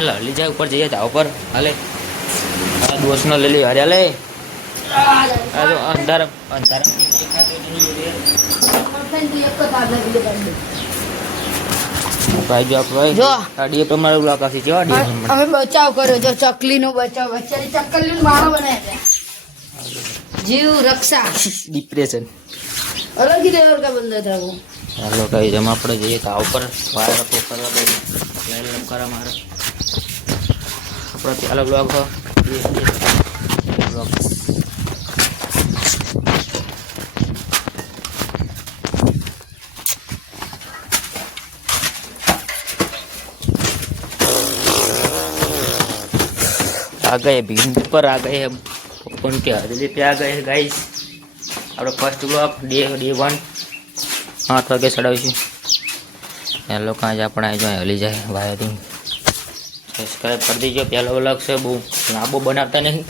ચાલ હલી જાય ઉપર જઈએ તા ઉપર હાલે दोस्त न ले ली अरे ले अंदर अंदर भाई जो भाई जो गाड़ी पे मारो ब्लॉक आसी जो गाड़ी हमें बचाव करो जो चकली नो बचाव बच्चा चकली नो मारो बनाया था जीव रक्षा डिप्रेशन अलग ही लेवल का बंदा था वो हेलो गाइस हम આપણે જઈએ તા ઉપર વાયર અપ કરવા દે લાઈન લમ કરા મારે આપણો ચાલો બ્લોગ હો બ્લોગ आ गए भिंड पर आ गए हम कौन के हवेली पे आ गए गाइस આપણે ફર્સ્ટ બ્લોક ડે 1 8 વાગે ચડાવીશું એ લોકો આજ આપણે જો હલી જાય વાયરિંગ સબસ્ક્રાઇબ કરી દીજો પહેલો બ્લોગ છે બહુ લાંબો બનાવતા નહીં